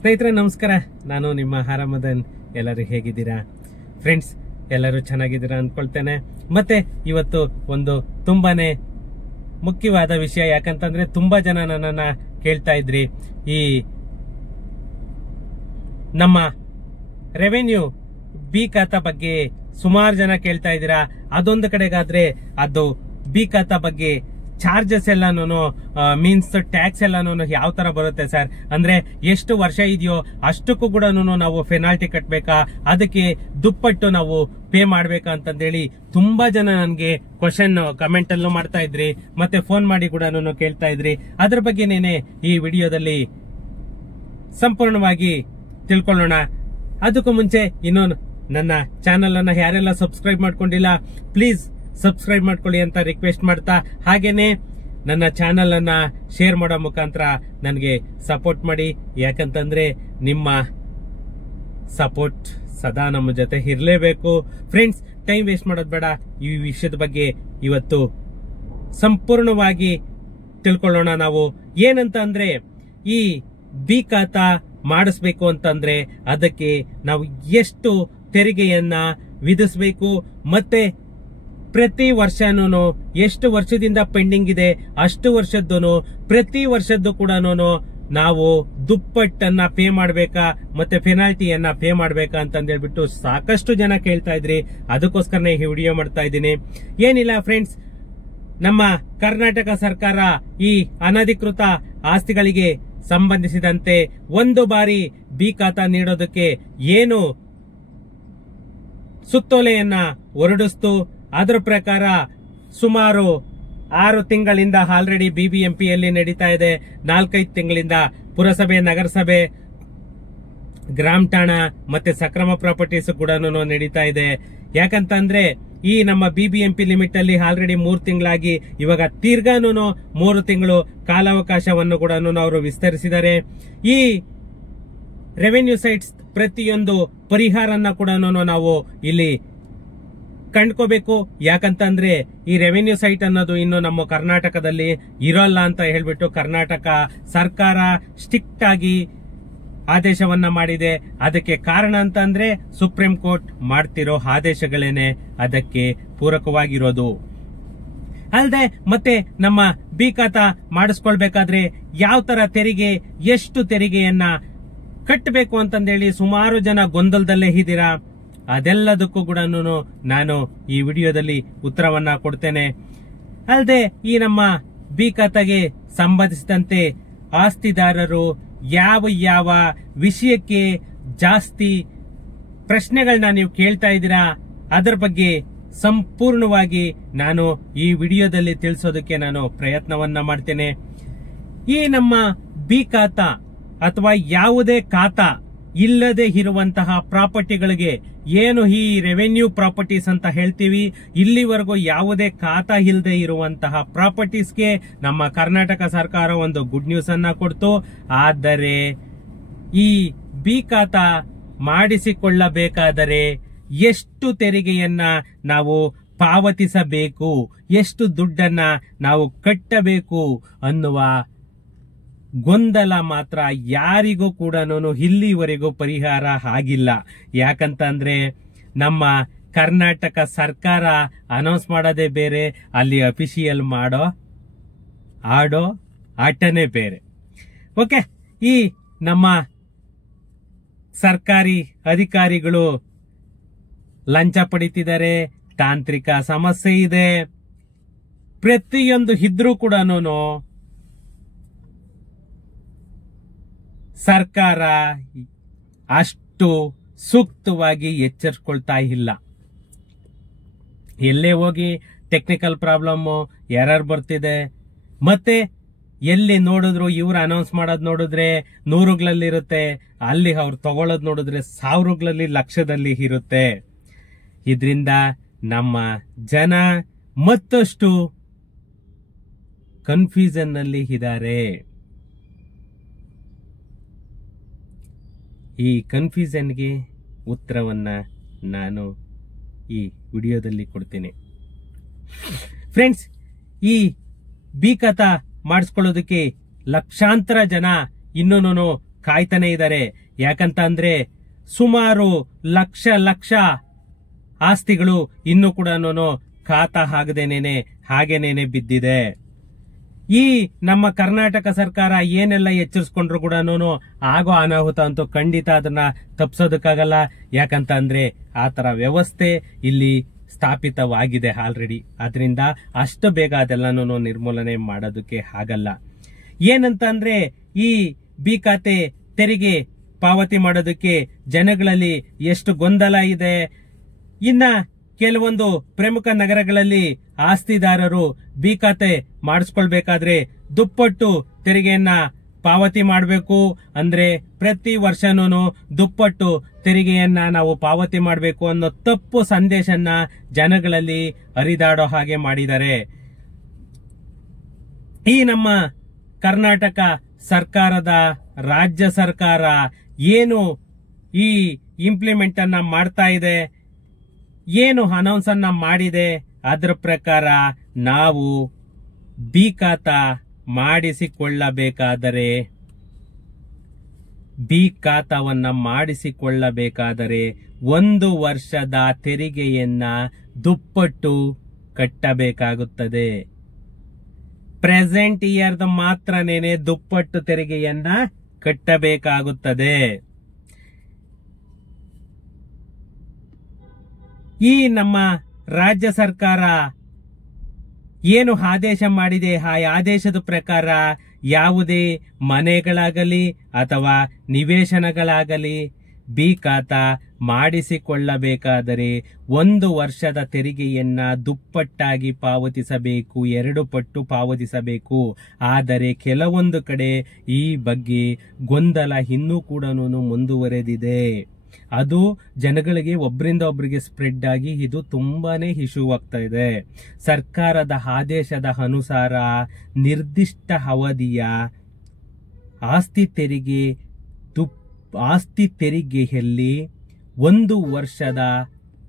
ಸ್ನೇಹಿತರೆ ನಮಸ್ಕಾರ, ನಾನು ನಿಮ್ಮ ಹಾರಮದನ್. ಎಲ್ಲರೂ ಹೇಗಿದ್ದೀರಾ ಫ್ರೆಂಡ್ಸ್? ಎಲ್ಲರೂ ಚೆನ್ನಾಗಿದ್ದೀರಾ ಅಂದ್ಕೊಳ್ತೇನೆ. ಮತ್ತೆ ಇವತ್ತು ಒಂದು ತುಂಬಾನೇ ಮುಖ್ಯವಾದ ವಿಷಯ, ಯಾಕಂತಂದ್ರೆ ತುಂಬಾ ಜನ ನನ್ನನ್ನ ಕೇಳ್ತಾ ಇದ್ರಿ ಈ ನಮ್ಮ ರೆವೆನ್ಯೂ ಬಿ ಖಾತಾ ಬಗ್ಗೆ ಸುಮಾರು ಜನ ಕೇಳ್ತಾ ಇದ್ದೀರಾ. ಅದೊಂದು ಕಡೆಗಾದ್ರೆ ಅದು ಬಿ ಖಾತಾ ಬಗ್ಗೆ ಚಾರ್ಜಸ್ ಎಲ್ಲಾನು ಮೀನ್ಸ್ ಟ್ಯಾಕ್ಸ್ ಎಲ್ಲಾನು ಯಾವ ತರ ಬರುತ್ತೆ ಸರ್, ಅಂದ್ರೆ ಎಷ್ಟು ವರ್ಷ ಇದೆಯೋ ಅಷ್ಟಕ್ಕೂ ಕೂಡ ನಾವು ಪೆನಾಲ್ಟಿ ಕಟ್ಟಬೇಕಾ, ಅದಕ್ಕೆ ದುಪ್ಪಟ್ಟು ನಾವು ಪೇ ಮಾಡ್ಬೇಕಾ ಅಂತಂದೇಳಿ ತುಂಬಾ ಜನ ನನ್ಗೆ ಕ್ವಶನ್ ಕಮೆಂಟ್ ಅಲ್ಲೂ ಮಾಡ್ತಾ ಇದ್ರಿ, ಮತ್ತೆ ಫೋನ್ ಮಾಡಿ ಕೂಡ ಕೇಳ್ತಾ ಇದ್ರಿ. ಅದ್ರ ಬಗ್ಗೆನೇನೆ ಈ ವಿಡಿಯೋದಲ್ಲಿ ಸಂಪೂರ್ಣವಾಗಿ ತಿಳ್ಕೊಳ್ಳೋಣ. ಅದಕ್ಕೂ ಮುಂಚೆ ಇನ್ನೊಂದು ನನ್ನ ಚಾನೆಲ್ ಅನ್ನ ಯಾರೆಲ್ಲ ಸಬ್ಸ್ಕ್ರೈಬ್ ಮಾಡ್ಕೊಂಡಿಲ್ಲ ಪ್ಲೀಸ್ ಸಬ್ಸ್ಕ್ರೈಬ್ ಮಾಡ್ಕೊಳ್ಳಿ ಅಂತ ರಿಕ್ವೆಸ್ಟ್ ಮಾಡ್ತಾ, ಹಾಗೇನೆ ನನ್ನ ಚಾನೆಲ್ ಅನ್ನ ಶೇರ್ ಮಾಡೋ ಮುಖಾಂತರ ನನಗೆ ಸಪೋರ್ಟ್ ಮಾಡಿ. ಯಾಕಂತಂದ್ರೆ ನಿಮ್ಮ ಸಪೋರ್ಟ್ ಸದಾ ನಮ್ಮ ಜೊತೆ ಇರಲೇಬೇಕು. ಫ್ರೆಂಡ್ಸ್, ಟೈಮ್ ವೇಸ್ಟ್ ಮಾಡೋದು ಬೇಡ. ಈ ವಿಷಯದ ಬಗ್ಗೆ ಇವತ್ತು ಸಂಪೂರ್ಣವಾಗಿ ತಿಳ್ಕೊಳ್ಳೋಣ. ನಾವು ಏನಂತ ಅಂದ್ರೆ ಈ ಬಿ ಖಾತಾ ಮಾಡಿಸ್ಬೇಕು ಅಂತಂದ್ರೆ ಅದಕ್ಕೆ ನಾವು ಎಷ್ಟು ತೆರಿಗೆಯನ್ನ ವಿಧಿಸಬೇಕು, ಮತ್ತೆ ಪ್ರತಿ ವರ್ಷನೂ ಎಷ್ಟು ವರ್ಷದಿಂದ ಪೆಂಡಿಂಗ್ ಇದೆ ಅಷ್ಟು ವರ್ಷದ್ದು ಪ್ರತಿ ವರ್ಷದ್ದು ಕೂಡ ನಾವು ದುಪ್ಪಟ್ಟನ್ನ ಪೇ ಮಾಡ್ಬೇಕಾ, ಮತ್ತೆ ಪೆನಾಲ್ಟಿಯನ್ನ ಪೇ ಮಾಡ್ಬೇಕಾ ಅಂತಂದೇಳ್ಬಿಟ್ಟು ಸಾಕಷ್ಟು ಜನ ಕೇಳ್ತಾ ಇದ್ರಿ. ಅದಕ್ಕೋಸ್ಕರನೇ ಈ ವಿಡಿಯೋ ಮಾಡ್ತಾ ಇದ್ದೀನಿ. ಏನಿಲ್ಲ ಫ್ರೆಂಡ್ಸ್, ನಮ್ಮ ಕರ್ನಾಟಕ ಸರ್ಕಾರ ಈ ಅನಧಿಕೃತ ಆಸ್ತಿಗಳಿಗೆ ಸಂಬಂಧಿಸಿದಂತೆ ಒಂದು ಬಾರಿ ಬಿ ಖಾತಾ ನೀಡೋದಕ್ಕೆ ಏನು ಸುತ್ತೋಲೆಯನ್ನ ಹೊರಡಿಸ್ತು. ಅದರ ಪ್ರಕಾರ ಸುಮಾರು 6 ತಿಂಗಳಿಂದ ಆಲ್ರೆಡಿ ಬಿಬಿಎಂಪಿಯಲ್ಲಿ ನಡೀತಾ ಇದೆ. 4-5 ತಿಂಗಳಿಂದ ಪುರಸಭೆ, ನಗರಸಭೆ, ಗ್ರಾಮ ಠಾಣಾ ಮತ್ತೆ ಸಕ್ರಮ ಪ್ರಾಪರ್ಟೀಸ್ ಕೂಡ ನಡೀತಾ ಇದೆ. ಯಾಕಂತಂದ್ರೆ ಈ ನಮ್ಮ ಬಿಬಿಎಂಪಿ ಲಿಮಿಟ್ ಅಲ್ಲಿ ಆಲ್ರೆಡಿ 3 ತಿಂಗಳಾಗಿ ಇವಾಗ ತೀರ್ಗಾನು 3 ತಿಂಗಳು ಕಾಲಾವಕಾಶವನ್ನು ಕೂಡ ಅವರು ವಿಸ್ತರಿಸಿದ್ದಾರೆ. ಈ ರೆವೆನ್ಯೂ ಸೈಟ್ಸ್ ಪ್ರತಿಯೊಂದು ಪರಿಹಾರನ್ನ ಕೂಡ ನಾವು ಇಲ್ಲಿ ಕಂಡ್ಕೋಬೇಕು. ಯಾಕಂತಂದ್ರೆ ಈ ರೆವೆನ್ಯೂ ಸೈಟ್ ಅನ್ನೋದು ಇನ್ನು ನಮ್ಮ ಕರ್ನಾಟಕದಲ್ಲಿ ಇರೋಲ್ಲ ಅಂತ ಹೇಳ್ಬಿಟ್ಟು ಕರ್ನಾಟಕ ಸರ್ಕಾರ ಸ್ಟ್ರಿಕ್ಟ್ ಆಗಿ ಆದೇಶವನ್ನ ಮಾಡಿದೆ. ಅದಕ್ಕೆ ಕಾರಣ ಅಂತಂದ್ರೆ ಸುಪ್ರೀಂ ಕೋರ್ಟ್ ಮಾಡ್ತಿರೋ ಆದೇಶಗಳೇನೆ ಅದಕ್ಕೆ ಪೂರಕವಾಗಿರೋದು. ಅಲ್ಲದೆ ಮತ್ತೆ ನಮ್ಮ ಬಿ ಖಾತಾ ಮಾಡಿಸ್ಕೊಳ್ಬೇಕಾದ್ರೆ ಯಾವ ತರ ತೆರಿಗೆ, ಎಷ್ಟು ತೆರಿಗೆಯನ್ನ ಕಟ್ಟಬೇಕು ಅಂತಂದೇಳಿ ಸುಮಾರು ಜನ ಗೊಂದಲದಲ್ಲೇ ಇದ್ದೀರಾ. ಅದೆಲ್ಲದಕ್ಕೂ ಕೂಡ ನಾನು ಈ ವಿಡಿಯೋದಲ್ಲಿ ಉತ್ತರವನ್ನ ಕೊಡ್ತೇನೆ. ಅಲ್ಲದೆ ಈ ನಮ್ಮ ಬಿ ಖಾತಾಗೆ ಸಂಬಂಧಿಸಿದಂತೆ ಆಸ್ತಿದಾರರು ಯಾವ ವಿಷಯಕ್ಕೆ ಜಾಸ್ತಿ ಪ್ರಶ್ನೆಗಳನ್ನ ನೀವು ಕೇಳ್ತಾ ಇದ್ದೀರಾ, ಅದರ ಬಗ್ಗೆ ಸಂಪೂರ್ಣವಾಗಿ ನಾನು ಈ ವಿಡಿಯೋದಲ್ಲಿ ತಿಳಿಸೋದಕ್ಕೆ ನಾನು ಪ್ರಯತ್ನವನ್ನ ಮಾಡ್ತೇನೆ. ಈ ನಮ್ಮ ಬಿ ಖಾತಾ ಅಥವಾ ಯಾವುದೇ ಖಾತಾ ಇಲ್ಲದೆ ಇರುವಂತಹ ಪ್ರಾಪರ್ಟಿಗಳಿಗೆ, ಏನು ಈ ರೆವೆನ್ಯೂ ಪ್ರಾಪರ್ಟೀಸ್ ಅಂತ ಹೇಳ್ತೀವಿ, ಇಲ್ಲಿವರೆಗೂ ಯಾವುದೇ ಖಾತಾ ಇಲ್ಲದೆ ಇರುವಂತಹ ಪ್ರಾಪರ್ಟೀಸ್ಗೆ ನಮ್ಮ ಕರ್ನಾಟಕ ಸರ್ಕಾರ ಒಂದು ಗುಡ್ ನ್ಯೂಸ್ ಅನ್ನ ಕೊಡ್ತು. ಆದರೆ ಈ ಬಿ ಖಾತಾ ಮಾಡಿಸಿಕೊಳ್ಳಬೇಕಾದರೆ ಎಷ್ಟು ತೆರಿಗೆಯನ್ನ ನಾವು ಪಾವತಿಸಬೇಕು, ಎಷ್ಟು ದುಡ್ಡನ್ನ ನಾವು ಕಟ್ಟಬೇಕು ಅನ್ನುವ ಗೊಂದಲ ಮಾತ್ರ ಯಾರಿಗೂ ಕೂಡ ಇಲ್ಲಿವರೆಗೂ ಪರಿಹಾರ ಆಗಿಲ್ಲ. ಯಾಕಂತಂದ್ರೆ ನಮ್ಮ ಕರ್ನಾಟಕ ಸರ್ಕಾರ ಅನೌನ್ಸ್ ಮಾಡೋದೇ ಬೇರೆ, ಅಲ್ಲಿ ಅಫಿಷಿಯಲ್ ಮಾಡೋ ಆಟನೇ ಬೇರೆ. ಓಕೆ, ಈ ನಮ್ಮ ಸರ್ಕಾರಿ ಅಧಿಕಾರಿಗಳು ಲಂಚ ಪಡಿತಿದ್ದಾರೆ, ತಾಂತ್ರಿಕ ಸಮಸ್ಯೆ ಇದೆ, ಪ್ರತಿಯೊಂದು ಇದ್ರೂ ಕೂಡ ಸರ್ಕಾರ ಅಷ್ಟು ಸೂಕ್ತವಾಗಿ ಎಚ್ಚರಿಸ್ಕೊಳ್ತಾ ಇಲ್ಲ. ಎಲ್ಲೇ ಹೋಗಿ ಟೆಕ್ನಿಕಲ್ ಪ್ರಾಬ್ಲಮ್, ಎರರ್ ಬರ್ತಿದೆ. ಮತ್ತೆ ಎಲ್ಲಿ ನೋಡಿದ್ರು ಇವ್ರು ಅನೌನ್ಸ್ ಮಾಡೋದು ನೋಡಿದ್ರೆ 100ಗಳಲ್ಲಿರುತ್ತೆ, ಅಲ್ಲಿ ಅವ್ರು ತಗೊಳ್ಳೋದು ನೋಡಿದ್ರೆ 1000ಗಳಲ್ಲಿ, ಲಕ್ಷದಲ್ಲಿ ಇರುತ್ತೆ. ಇದರಿಂದ ನಮ್ಮ ಜನ ಮತ್ತಷ್ಟು ಕನ್ಫ್ಯೂಷನ್ ನಲ್ಲಿ ಇದ್ದಾರೆ. ಈ ಕನ್ಫ್ಯೂಷನ್ಗೆ ಉತ್ತರವನ್ನ ನಾನು ಈ ವಿಡಿಯೋದಲ್ಲಿ ಕೊಡ್ತೀನಿ. ಫ್ರೆಂಡ್ಸ್, ಈ ಬಿ ಖಾತಾ ಮಾಡಿಸ್ಕೊಳ್ಳೋದಕ್ಕೆ ಲಕ್ಷಾಂತರ ಜನ ಇನ್ನೂ ಕಾಯ್ತಾನೆ ಇದ್ದಾರೆ. ಯಾಕಂತ ಅಂದ್ರೆ ಸುಮಾರು ಲಕ್ಷ ಆಸ್ತಿಗಳು ಇನ್ನೂ ಕೂಡ ಖಾತಾ ಆಗದೇನೇನೆ ಹಾಗೇನೇನೆ ಬಿದ್ದಿದೆ. ಈ ನಮ್ಮ ಕರ್ನಾಟಕ ಸರ್ಕಾರ ಏನೆಲ್ಲ ಎಚ್ಚರಿಸ್ಕೊಂಡ್ರು ಕೂಡ ಆಗೋ ಅನಾಹುತ ಅಂತೂ ಖಂಡಿತ ಅದನ್ನ ತಪ್ಪಿಸೋದಕ್ಕಾಗಲ್ಲ. ಯಾಕಂತ ಅಂದ್ರೆ ಆ ತರ ವ್ಯವಸ್ಥೆ ಇಲ್ಲಿ ಸ್ಥಾಪಿತವಾಗಿದೆ ಆಲ್ರೆಡಿ. ಅದರಿಂದ ಅಷ್ಟು ಬೇಗ ಅದೆಲ್ಲನೂ ನಿರ್ಮೂಲನೆ ಮಾಡೋದಕ್ಕೆ ಆಗಲ್ಲ. ಏನಂತ ಅಂದ್ರೆ ಈ ಬಿ ಖಾತೆ ತೆರಿಗೆ ಪಾವತಿ ಮಾಡೋದಕ್ಕೆ ಜನಗಳಲ್ಲಿ ಎಷ್ಟು ಗೊಂದಲ ಇದೆ. ಇನ್ನ ಕೆಲವೊಂದು ಪ್ರಮುಖ ನಗರಗಳಲ್ಲಿ ಆಸ್ತಿದಾರರು ಬಿ ಖಾತೆ ಮಾಡಿಸ್ಕೊಳ್ಬೇಕಾದ್ರೆ ದುಪ್ಪಟ್ಟು ತೆರಿಗೆಯನ್ನ ಪಾವತಿ ಮಾಡಬೇಕು. ಅಂದ್ರೆ ಪ್ರತಿ ವರ್ಷನೂ ದುಪ್ಪಟ್ಟು ತೆರಿಗೆಯನ್ನ ನಾವು ಪಾವತಿ ಮಾಡಬೇಕು ಅನ್ನೋ ತಪ್ಪು ಸಂದೇಶನ ಜನಗಳಲ್ಲಿ ಹರಿದಾಡೋ ಹಾಗೆ ಮಾಡಿದ್ದಾರೆ. ಈ ನಮ್ಮ ಕರ್ನಾಟಕ ಸರ್ಕಾರದ ರಾಜ್ಯ ಸರ್ಕಾರ ಏನು ಈ ಇಂಪ್ಲಿಮೆಂಟ್ ಅನ್ನ ಮಾಡ್ತಾ ಇದೆ, ಏನು ಅನೌನ್ಸ್ ಅನ್ನ ಮಾಡಿದೆ, ಅದರ ಪ್ರಕಾರ ನಾವು ಬಿ ಖಾತಾ ಮಾಡಿಸಿಕೊಳ್ಳಬೇಕಾದರೆ ಮಾಡಿಸಿಕೊಳ್ಳಬೇಕಾದರೆ 1 ವರ್ಷದ ತೆರಿಗೆಯನ್ನ ದುಪ್ಪಟ್ಟು ಕಟ್ಟಬೇಕಾಗುತ್ತದೆ. ಪ್ರೆಸೆಂಟ್ ಇಯರ್ದ ಮಾತ್ರನೇನೆ ದುಪ್ಪಟ್ಟು ತೆರಿಗೆಯನ್ನ ಕಟ್ಟಬೇಕಾಗುತ್ತದೆ. ಈ ನಮ್ಮ ರಾಜ್ಯ ಸರ್ಕಾರ ಏನು ಆದೇಶ ಮಾಡಿದೆ, ಆ ಆದೇಶದ ಪ್ರಕಾರ ಯಾವುದೇ ಮನೆಗಳಾಗಲಿ ಅಥವಾ ನಿವೇಶನಗಳಾಗಲಿ ಬಿ ಖಾತಾ ಮಾಡಿಸಿಕೊಳ್ಳಬೇಕಾದರೆ 1 ವರ್ಷದ ತೆರಿಗೆಯನ್ನ ದುಪ್ಪಟ್ಟಾಗಿ ಪಾವತಿಸಬೇಕು, 2 ಪಟ್ಟು ಪಾವತಿಸಬೇಕು. ಆದರೆ ಕೆಲವೊಂದು ಕಡೆ ಈ ಬಗ್ಗೆ ಗೊಂದಲ ಇನ್ನೂ ಕೂಡ ಮುಂದುವರೆದಿದೆ. ಅದು ಜನಗಳಿಗೆ ಒಬ್ಬರಿಂದ ಒಬ್ಬರಿಗೆ ಸ್ಪ್ರೆಡ್ ಆಗಿ ಇದು ತುಂಬಾನೇ ಇಶ್ಯೂ ಆಗ್ತಾ ಇದೆ. ಸರ್ಕಾರದ ಆದೇಶದ ಅನುಸಾರ ನಿರ್ದಿಷ್ಟ ಅವಧಿಯ ಆಸ್ತಿ ತೆರಿಗೆಯಲ್ಲಿ 1 ವರ್ಷದ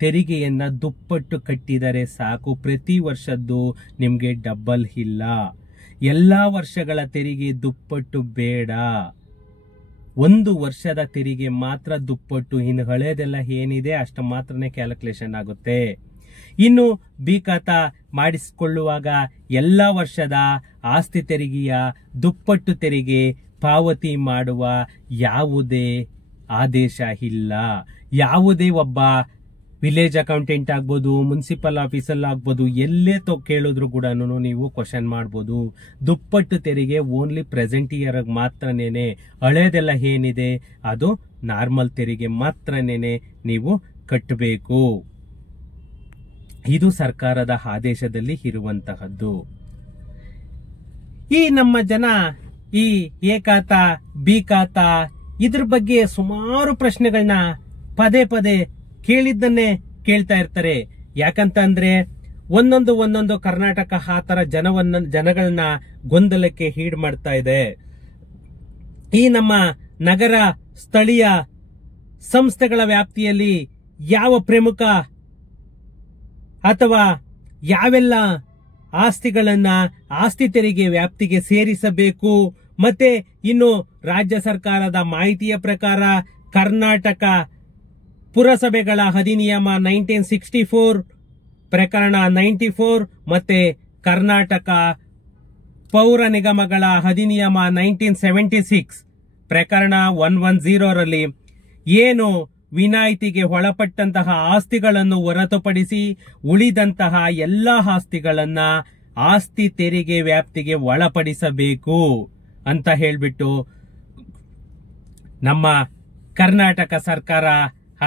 ತೆರಿಗೆಯನ್ನ ದುಪ್ಪಟ್ಟು ಕಟ್ಟಿದರೆ ಸಾಕು. ಪ್ರತಿ ವರ್ಷದ್ದು ನಿಮ್ಗೆ ಡಬಲ್ ಇಲ್ಲ. ಎಲ್ಲಾ ವರ್ಷಗಳ ತೆರಿಗೆ ದುಪ್ಪಟ್ಟು ಬೇಡ. 1 ವರ್ಷದ ತೆರಿಗೆ ಮಾತ್ರ ದುಪ್ಪಟ್ಟು. ಇನ್ನು ಹಳೇದೆಲ್ಲ ಏನಿದೆ ಅಷ್ಟು ಮಾತ್ರನೇ ಕ್ಯಾಲ್ಕುಲೇಷನ್ ಆಗುತ್ತೆ. ಇನ್ನು ಬಿ ಖಾತಾ ಮಾಡಿಸಿಕೊಳ್ಳುವಾಗ ಎಲ್ಲಾ ವರ್ಷದ ಆಸ್ತಿ ತೆರಿಗೆಯ ದುಪ್ಪಟ್ಟು ತೆರಿಗೆ ಪಾವತಿ ಮಾಡುವ ಯಾವುದೇ ಆದೇಶ ಇಲ್ಲ. ಯಾವುದೇ ಒಬ್ಬ ವಿಲೇಜ್ ಅಕೌಂಟೆಂಟ್ ಆಗ್ಬೋದು, ಮುನ್ಸಿಪಲ್ ಆಫೀಸಲ್ಲಿ ಆಗ್ಬೋದು, ಎಲ್ಲೇ ಕೇಳಿದ್ರು ಕೂಡ ನೀವು ಕ್ವಶನ್ ಮಾಡ್ಬೋದು. ದುಪ್ಪಟ್ಟು ತೆರಿಗೆ ಓನ್ಲಿ ಪ್ರೆಸೆಂಟ್ ಇಯರ್ ಮಾತ್ರನೇನೆ. ಹಳೇದೆಲ್ಲ ಏನಿದೆ ಅದು ನಾರ್ಮಲ್ ತೆರಿಗೆ ಮಾತ್ರನೇನೆ ನೀವು ಕಟ್ಟಬೇಕು. ಇದು ಸರ್ಕಾರದ ಆದೇಶದಲ್ಲಿ ಇರುವಂತಹದ್ದು. ಈ ನಮ್ಮ ಜನ ಈ ಎ ಖಾತಾ ಬಿ ಖಾತಾ ಇದ್ರ ಬಗ್ಗೆ ಸುಮಾರು ಪ್ರಶ್ನೆಗಳನ್ನ ಪದೇ ಕೇಳಿದ್ದನ್ನೇ ಕೇಳ್ತಾ ಇರ್ತಾರೆ. ಯಾಕಂತ ಅಂದ್ರೆ ಒಂದೊಂದು ಕರ್ನಾಟಕ ಆ ತರ ಜನಗಳನ್ನ ಗೊಂದಲಕ್ಕೆ ಈಡು ಮಾಡ್ತಾ ಇದೆ. ಈ ನಮ್ಮ ನಗರ ಸ್ಥಳೀಯ ಸಂಸ್ಥೆಗಳ ವ್ಯಾಪ್ತಿಯಲ್ಲಿ ಯಾವ ಪ್ರಮುಖ ಅಥವಾ ಯಾವೆಲ್ಲ ಆಸ್ತಿಗಳನ್ನ ಆಸ್ತಿ ತೆರಿಗೆ ವ್ಯಾಪ್ತಿಗೆ ಸೇರಿಸಬೇಕು, ಮತ್ತೆ ಇನ್ನು ರಾಜ್ಯ ಸರ್ಕಾರದ ಮಾಹಿತಿಯ ಪ್ರಕಾರ ಕರ್ನಾಟಕ ಪುರಸಭೆಗಳ ಅಧಿನಿಯಮ 1964 ಪ್ರಕರಣ 94 ಮತ್ತೆ ಕರ್ನಾಟಕ ಪೌರ ನಿಗಮಗಳ ಅಧಿನಿಯಮ 1976 ಪ್ರಕರಣ 110ರಲ್ಲಿ ಏನು ವಿನಾಯಿತಿಗೆ ಒಳಪಟ್ಟಂತಹ ಆಸ್ತಿಗಳನ್ನು ಹೊರತುಪಡಿಸಿ ಉಳಿದಂತಹ ಎಲ್ಲಾ ಆಸ್ತಿಗಳನ್ನ ಆಸ್ತಿ ತೆರಿಗೆ ವ್ಯಾಪ್ತಿಗೆ ಒಳಪಡಿಸಬೇಕು ಅಂತ ಹೇಳ್ಬಿಟ್ಟು ನಮ್ಮ ಕರ್ನಾಟಕ ಸರ್ಕಾರ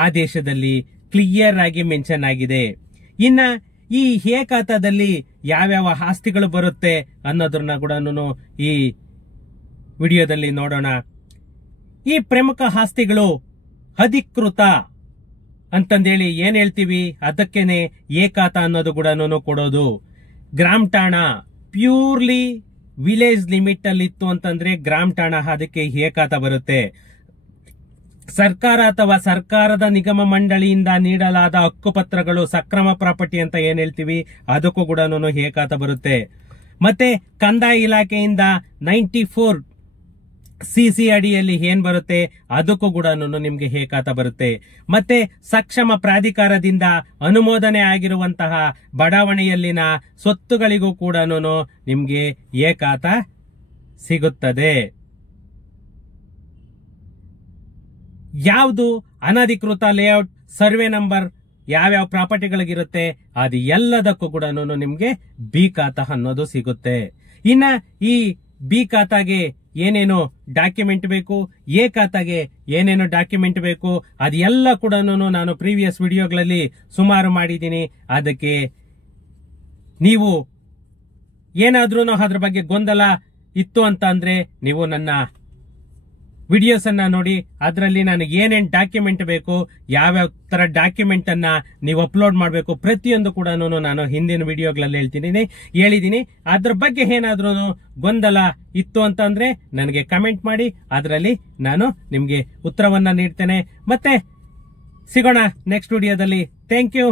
ಆದೇಶದಲ್ಲಿ ಕ್ಲಿಯರ್ ಆಗಿ ಮೆನ್ಷನ್ ಆಗಿದೆ. ಇನ್ನ ಈ ಎ ಖಾತಾದಲ್ಲಿ ಯಾವ್ಯಾವ ಆಸ್ತಿಗಳು ಬರುತ್ತೆ ಅನ್ನೋದನ್ನ ಕೂಡ ಈ ವಿಡಿಯೋದಲ್ಲಿ ನೋಡೋಣ. ಈ ಪ್ರಮುಖ ಆಸ್ತಿಗಳು ಅಧಿಕೃತ ಅಂತಂದೇಳಿ ಏನ್ ಹೇಳ್ತೀವಿ ಅದಕ್ಕೇನೆ ಎ ಖಾತಾ ಅನ್ನೋದು ಕೂಡ ಕೊಡೋದು. ಗ್ರಾಮ್ ಠಾಣ ಪ್ಯೂರ್ಲಿ ವಿಲೇಜ್ ಲಿಮಿಟ್ ಅಲ್ಲಿ ಇತ್ತು ಅಂತಂದ್ರೆ ಗ್ರಾಮ್ ಠಾಣ ಅದಕ್ಕೆ ಎ ಖಾತಾ ಬರುತ್ತೆ. ಸರ್ಕಾರ ಅಥವಾ ಸರ್ಕಾರದ ನಿಗಮ ಮಂಡಳಿಯಿಂದ ನೀಡಲಾದ ಹಕ್ಕುಪತ್ರಗಳು ಸಕ್ರಮ ಪ್ರಾಪರ್ಟಿ ಅಂತ ಏನ್ ಹೇಳ್ತೀವಿ ಅದಕ್ಕೂ ಕೂಡ ಎ ಖಾತಾ ಬರುತ್ತೆ. ಮತ್ತೆ ಕಂದಾಯ ಇಲಾಖೆಯಿಂದ 94 ಸಿಸಿ ಅಡಿಯಲ್ಲಿ ಏನ್ ಬರುತ್ತೆ ಅದಕ್ಕೂ ಕೂಡ ನಿಮ್ಗೆ ಎ ಖಾತಾ ಬರುತ್ತೆ. ಮತ್ತೆ ಸಕ್ಷಮ ಪ್ರಾಧಿಕಾರದಿಂದ ಅನುಮೋದನೆ ಆಗಿರುವಂತಹ ಬಡಾವಣೆಯಲ್ಲಿನ ಸ್ವತ್ತುಗಳಿಗೂ ಕೂಡ ನಿಮ್ಗೆ ಎ ಖಾತಾ ಸಿಗುತ್ತದೆ. ಯಾವುದು ಅನಧಿಕೃತ ಲೇಔಟ್ ಸರ್ವೆ ನಂಬರ್ ಯಾವ್ಯಾವ ಪ್ರಾಪರ್ಟಿಗಳಿಗಿರುತ್ತೆ ಅದು ಎಲ್ಲದಕ್ಕೂ ಕೂಡ ನಿಮ್ಗೆ ಬಿ ಖಾತಾ ಅನ್ನೋದು ಸಿಗುತ್ತೆ. ಇನ್ನ ಈ ಬಿ ಖಾತಾಗೆ ಏನೇನು ಡಾಕ್ಯುಮೆಂಟ್ ಬೇಕು, ಎ ಖಾತಾಗೆ ಏನೇನು ಡಾಕ್ಯುಮೆಂಟ್ ಬೇಕು ಅದೆಲ್ಲ ಕೂಡ ನಾನು ಪ್ರೀವಿಯಸ್ ವಿಡಿಯೋಗಳಲ್ಲಿ ಸುಮಾರು ಮಾಡಿದ್ದೀನಿ. ಅದಕ್ಕೆ ನೀವು ಏನಾದ್ರೂ ಅದ್ರ ಬಗ್ಗೆ ಗೊಂದಲ ಇತ್ತು ಅಂತ ಅಂದ್ರೆ ನೀವು ನನ್ನ ವಿಡಿಯೋಸ್ ಅನ್ನ ನೋಡಿ. ಅದರಲ್ಲಿ ನಾನು ಏನೇನ್ ಡಾಕ್ಯುಮೆಂಟ್ ಬೇಕು, ಯಾವ್ಯಾವ ತರ ಡಾಕ್ಯುಮೆಂಟ್ ಅನ್ನ ನೀವು ಅಪ್ಲೋಡ್ ಮಾಡಬೇಕು ಪ್ರತಿಯೊಂದು ಕೂಡ ನಾನು ಹಿಂದಿನ ವಿಡಿಯೋಗಳಲ್ಲಿ ಹೇಳಿದ್ದೀನಿ. ಅದ್ರ ಬಗ್ಗೆ ಏನಾದ್ರೂ ಗೊಂದಲ ಇತ್ತು ಅಂತಂದ್ರೆ ನನಗೆ ಕಮೆಂಟ್ ಮಾಡಿ, ಅದರಲ್ಲಿ ನಾನು ನಿಮ್ಗೆ ಉತ್ತರವನ್ನ ನೀಡ್ತೇನೆ. ಮತ್ತೆ ಸಿಗೋಣ ನೆಕ್ಸ್ಟ್ ವಿಡಿಯೋದಲ್ಲಿ. Thank you.